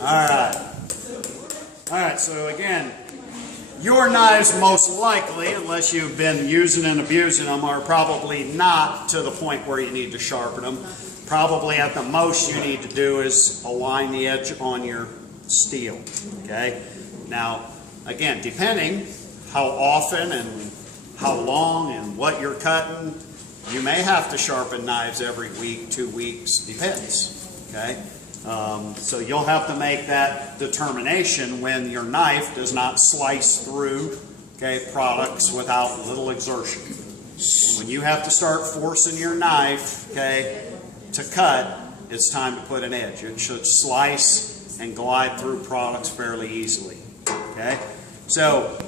All right, so again, your knives most likely, unless you've been using and abusing them, are probably not to the point where you need to sharpen them. Probably at the most you need to do is align the edge on your steel. Okay? Now, again, depending how often and how long and what you're cutting, you may have to sharpen knives every week, 2 weeks, depends. Okay? So you'll have to make that determination when your knife does not slice through, okay, products without little exertion. When you have to start forcing your knife, okay, to cut, it's time to put an edge. It should slice and glide through products fairly easily. Okay? So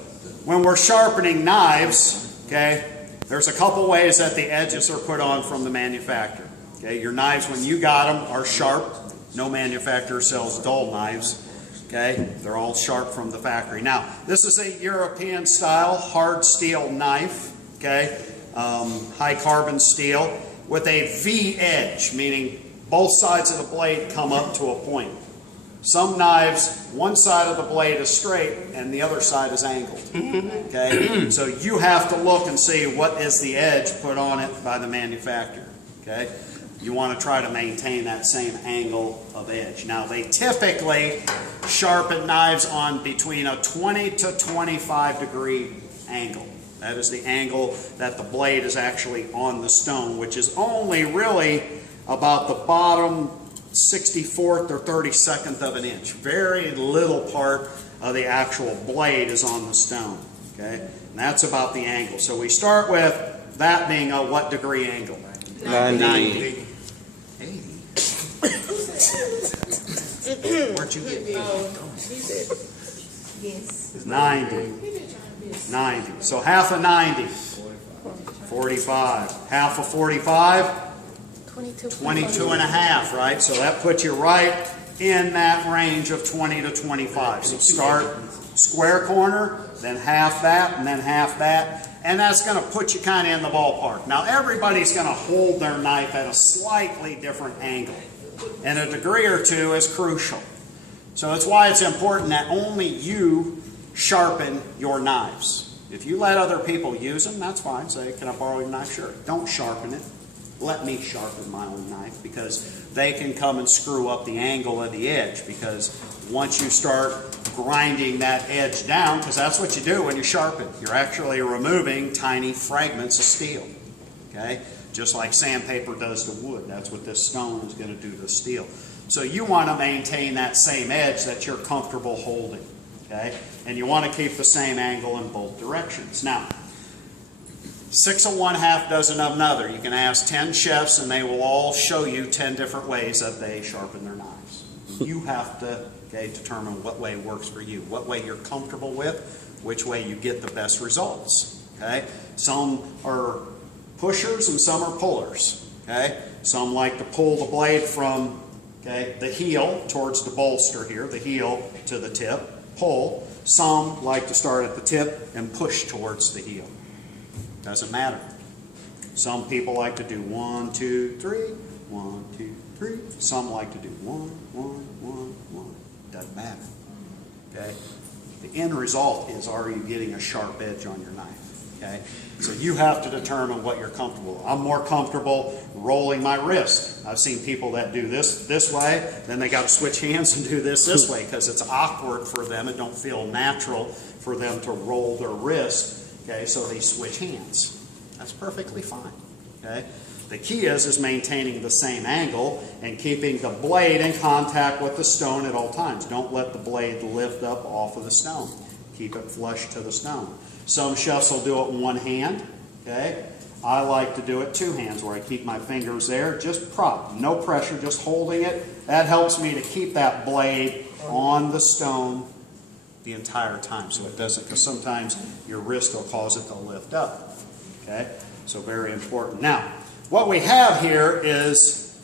when we're sharpening knives, okay, there's a couple ways that the edges are put on from the manufacturer. Okay? Your knives, when you got them, are sharp. No manufacturer sells dull knives. Okay? They're all sharp from the factory. Now, this is a European style hard steel knife. Okay? High carbon steel with a V edge, meaning both sides of the blade come up to a point. Some knives, one side of the blade is straight and the other side is angled. Okay? So you have to look and see what is the edge put on it by the manufacturer. Okay? You want to try to maintain that same angle of edge. Now, they typically sharpen knives on between a 20 to 25 degree angle. That is the angle that the blade is actually on the stone, which is only really about the bottom 64th or 32nd of an inch. Very little part of the actual blade is on the stone. Okay? And that's about the angle. So we start with that being a what degree angle? 90. 80. Where'd you get Yes. 90. 90. So half of 90. 45. Half of 45. 22 and a half, right? So that puts you right in that range of 20 to 25. So start square corner, then half that, and then half that. And that's going to put you kind of in the ballpark. Now, everybody's going to hold their knife at a slightly different angle. And a degree or two is crucial. So that's why it's important that only you sharpen your knives. If you let other people use them, that's fine. Say, can I borrow your knife? Sure. Don't sharpen it. Let me sharpen my own knife, because they can come and screw up the angle of the edge, because once you start grinding that edge down, because that's what you do when you sharpen. You're actually removing tiny fragments of steel. Okay? Just like sandpaper does to wood. That's what this stone is going to do to steel. So you want to maintain that same edge that you're comfortable holding. Okay? And you want to keep the same angle in both directions. Now, 6 of one, half dozen of another. You can ask 10 chefs and they will all show you 10 different ways that they sharpen their knives. You have to determine what way works for you, what way you're comfortable with, which way you get the best results. Okay? Some are pushers and some are pullers. Okay? Some like to pull the blade from the heel towards the bolster here, the heel to the tip, pull. Some like to start at the tip and push towards the heel. Doesn't matter. Some people like to do 1, 2, 3, 1, 2, 3. Some like to do 1, 1, 1, 1. Doesn't matter. Okay? The end result is, are you getting a sharp edge on your knife? Okay? So you have to determine what you're comfortable with. I'm more comfortable rolling my wrist. I've seen people that do this way, then they got to switch hands and do this way, because it's awkward for them. It don't feel natural for them to roll their wrist. Okay, so they switch hands. That's perfectly fine. Okay? The key is maintaining the same angle and keeping the blade in contact with the stone at all times. Don't let the blade lift up off of the stone. Keep it flush to the stone. Some chefs will do it in one hand. Okay? I like to do it 2 hands, where I keep my fingers there, just prop, no pressure, just holding it. That helps me to keep that blade on the stone the entire time, so it doesn't, because sometimes your wrist will cause it to lift up. Okay? So very important. Now, what we have here is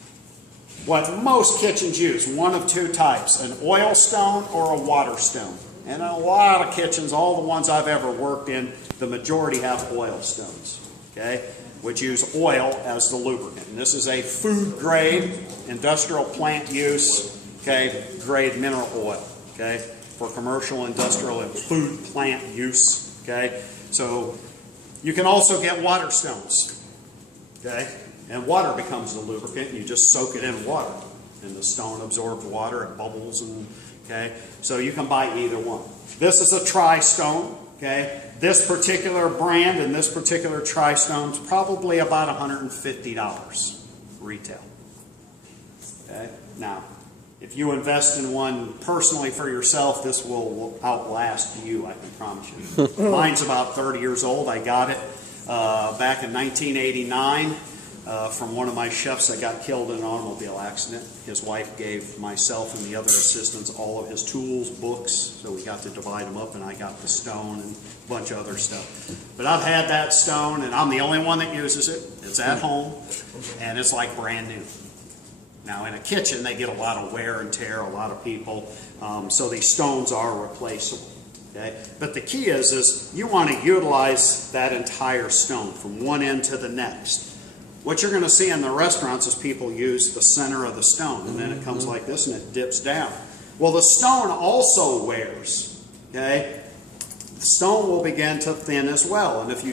what most kitchens use, one of 2 types, an oil stone or a water stone. And in a lot of kitchens, all the ones I've ever worked in, the majority have oil stones, okay, which use oil as the lubricant. And this is a food grade, industrial plant use okay, grade mineral oil, okay, for commercial, industrial, and food plant use, okay. So you can also get water stones, okay, and water becomes the lubricant. You just soak it in water, and the stone absorbs water, it bubbles, and okay. So you can buy either one. This is a tri-stone, okay. This particular brand and this particular tri-stone is probably about $150 retail. Okay. Now, if you invest in one personally for yourself, this will outlast you, I can promise you. Mine's about 30 years old. I got it back in 1989 from one of my chefs that got killed in an automobile accident. His wife gave myself and the other assistants all of his tools, books, so we got to divide them up, and I got the stone and a bunch of other stuff. But I've had that stone, and I'm the only one that uses it. It's at home, and it's like brand new. Now, in a kitchen, they get a lot of wear and tear, a lot of people, so these stones are replaceable. Okay? But the key is you want to utilize that entire stone from one end to the next. What you're going to see in the restaurants is people use the center of the stone, and then it comes like this and it dips down. Well, the stone also wears. Okay? The stone will begin to thin as well, and if you